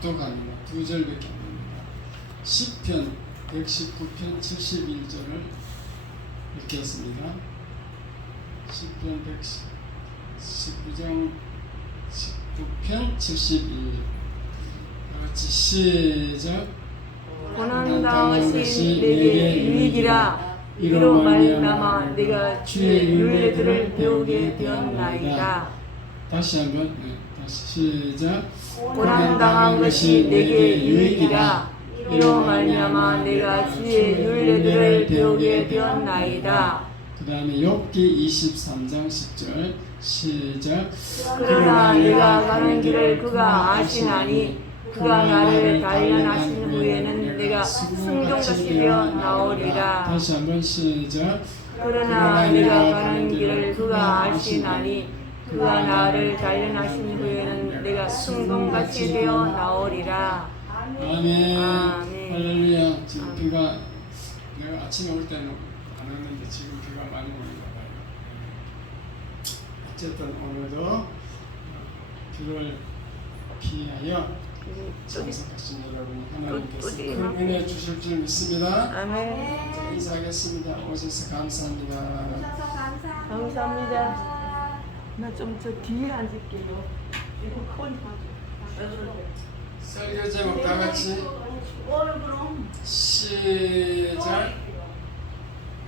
압도가 아니라 두 절밖에 안 됩니다. 10편 119편 71절을 읽겠습니다. 10편 119장 19편 71 같이 시작 고난당하신 내게 유익이라 이로 말미암아 내가 주의 윤례들을 배우게 되었나이다. 다시 한번 네, 다 시 시작 고난당한 것이 내게 유익이라 이로 말미암아 내가 주의 윤례들을 배우게 되었나이다. 그 다음에 욥기 23장 10절 시작 그러나 내가 가는 길을 그가 아시나니 그가 나를 단련하신 후에는 내가 순종같이 되어 나오리라. 다시 한번 시작 그러나 내가 가는 길을 그가 아시나니 그가 나를 단련하신 후에는 내가 순금같이 되어 나오리라. 아멘. 아멘. 할렐루야. 지금 비가 내가 아침에 올 때는 안 왔는데 지금 비가 많이 오는가 봐요. 어쨌든 오늘도 비를 피하여 참석하신 여러분 하나님께서 또- 또큰 은혜 주실 줄 믿습니다. 아멘. 자, 인사하겠습니다. 오셔서 감사합니다. 감사합니다. 나 좀 저 뒤에 앉을게요. 이거 콘 설교 제목 다 같이. 시작.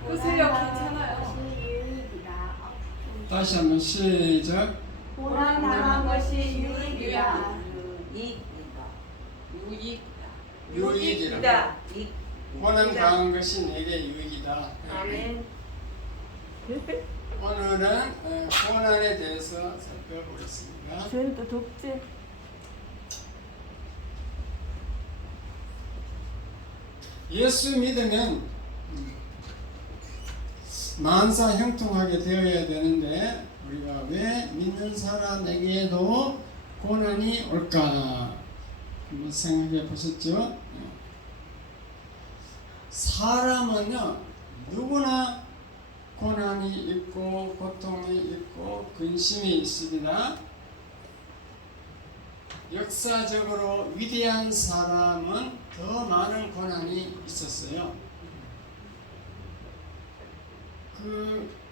끄세요 괜찮아요. 다시 한번 시작. 고난 당한 것이 유익이라 유익이라 고난 당한 것이 내게 유익이다. 아멘. 오늘은 어, 고난에 대해서 살펴보겠습니다 쟤는 또 덥지? 예수 믿으면 음, 만사 형통하게 되어야 되는데 우리가 왜 믿는 사람에게도 고난이 올까 한번 생각해 보셨죠? 사람은요 누구나 고난이 있고 고통이 있고 근심이 있습니다. 역사적으로 위대한 사람은 더 많은 고난이 있었어요. 그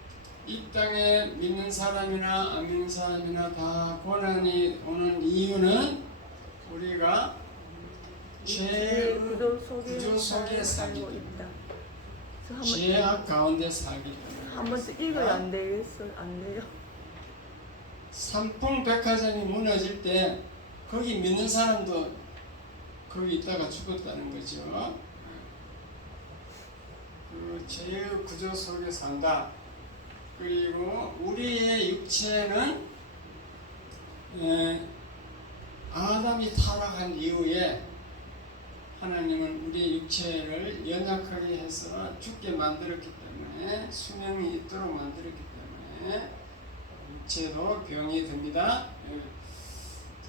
이 땅에 믿는 사람이나 안 믿는 사람이나 다 고난이 오는 이유는 우리가 죄 구조 속에 구조 속에 살기. 있다. 죄악 가운데 살기 한 번씩 읽어야 안 되겠어? 안 돼요? 삼풍 백화점이 무너질 때 거기 믿는 사람도 거기 있다가 죽었다는 거죠. 그 죄의 구조 속에 산다. 그리고 우리의 육체는 에, 아담이 타락한 이후에 하나님은 우리 육체를 연약하게 해서 죽게 만들었기 때문에 수명이 있도록 만들었기 때문에 육체도 병이 듭니다. 예.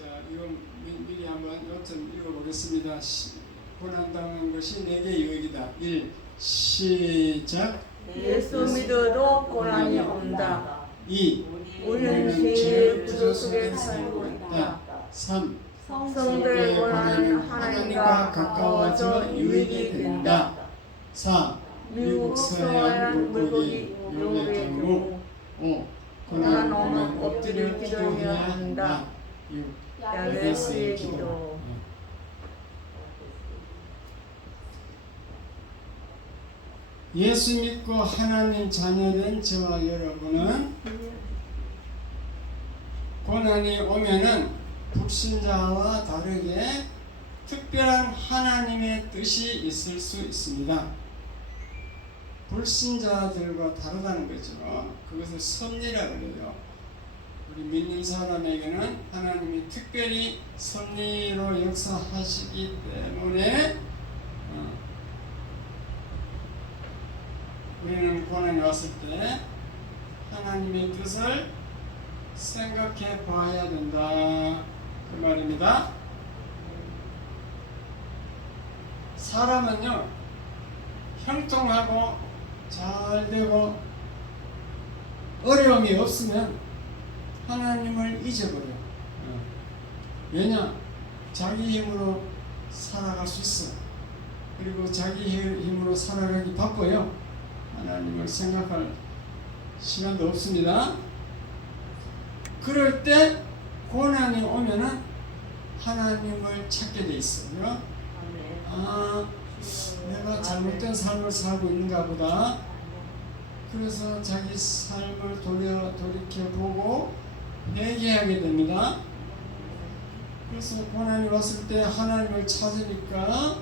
자, 이거 미- 미리 한번 요점 읽어보겠습니다. 시- 고난당한 것이 내게 유익이다. 1. 시작. 예수 믿어도 고난이 온다. 2. 우리는 죄의 구조 속에 살고 있다. 3. 성들 고난은 하나님과 가까워져 유익이 된다. 4. 미국 서해안 물고기 용의 경우 5. 고난 오면 엎드려 기도해야 한다. 6. 야외수의 기도. 예수 믿고 하나님 자녀된 저와 여러분은 고난이 오면은 불신자와 다르게 특별한 하나님의 뜻이 있을 수 있습니다. 불신자들과 다르다는 거죠. 그것을 섭리라 그래요. 우리 믿는 사람에게는 하나님이 특별히 섭리로 역사하시기 때문에 어, 우리는 고난이 왔을 때 하나님의 뜻을 생각해 봐야 된다. 그 말입니다. 사람은요, 형통하고 잘 되고 어려움이 없으면 하나님을 잊어버려요. 어. 왜냐? 자기 힘으로 살아갈 수 있어. 그리고 자기 힘으로 살아가기 바빠요. 하나님을 생각할 시간도 없습니다. 그럴 때 고난이 오면은 하나님을 찾게 돼 있어요. 아, 내가 잘못된 삶을 살고 있는가 보다. 그래서 자기 삶을 돌려 돌이켜 보고 회개하게 됩니다. 그래서 고난이 왔을 때 하나님을 찾으니까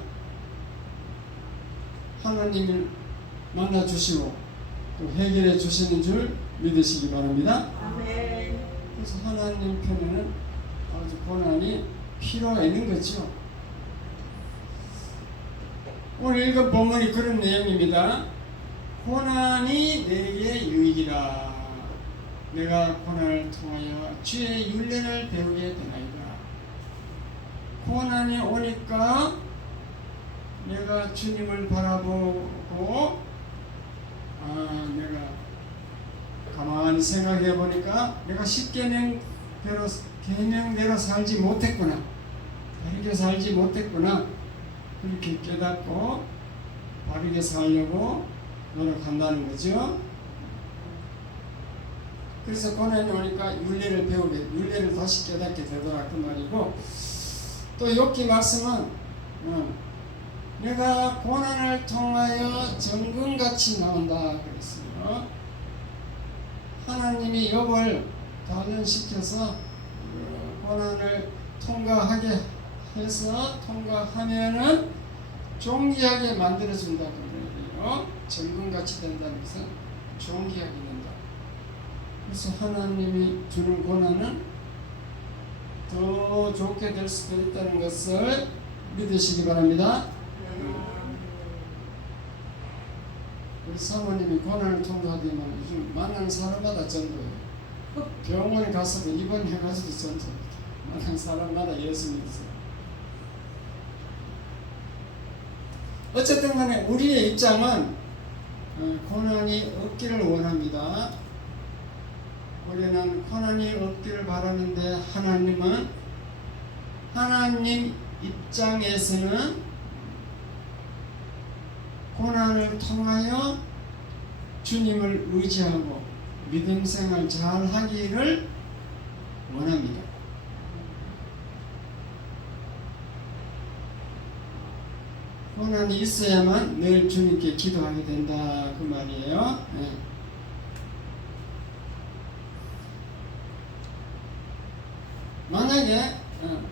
하나님을 만나 주시고 또 해결해 주시는 줄 믿으시기 바랍니다. 그래서 하나님 편에는 아주 고난이 필요가 있는 거죠. 오늘 읽은 본문이 그런 내용입니다. 고난이 내게 유익이라. 내가 고난을 통하여 주의 윤례를 배우게 되나이다. 고난이 오니까 내가 주님을 바라보고 아 내가 가만히 생각해 보니까 내가 십계명대로 계명대로 살지 못했구나 바르게 살지 못했구나 그렇게 깨닫고 바르게 살려고 노력한다는 거죠. 그래서 고난이 오니까 윤례를 배우게 윤례를 다시 깨닫게 되더라 그 말이고 또 욥기 말씀은 어, 내가 고난을 통하여 정금같이 나온다 그랬어요. 하나님이 욥을 단련시켜서 어, 고난을 통과하게 해서 통과하면은 종기하게 만들어 준다 그래요. 정금같이 된다는 것은 종기하게 된다. 그래서 하나님이 주는 고난은 더 좋게 될 수도 있다는 것을 믿으시기 바랍니다. 우리 사모님이 고난을 통과하더만 요즘 만나는 사람마다 전도예요. 병원에 가서도 입원해가지고 전도입니다. 만나는 사람마다 예수 믿으세요. 어쨌든 간에 우리의 입장은 어, 고난이 없기를 원합니다. 우리는 고난이 없기를 바라는데 하나님은 하나님 입장에서는 고난을 통하여 주님을 의지하고 믿음 생활 잘 하기를 원합니다. 고난이 있어야만 늘 주님께 기도하게 된다 그 말이에요. 네. 만약에 어,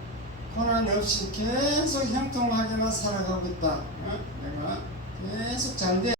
고난 없이 계속 형통하게만 살아가고 있다. 어? 내가 계속 잘 돼.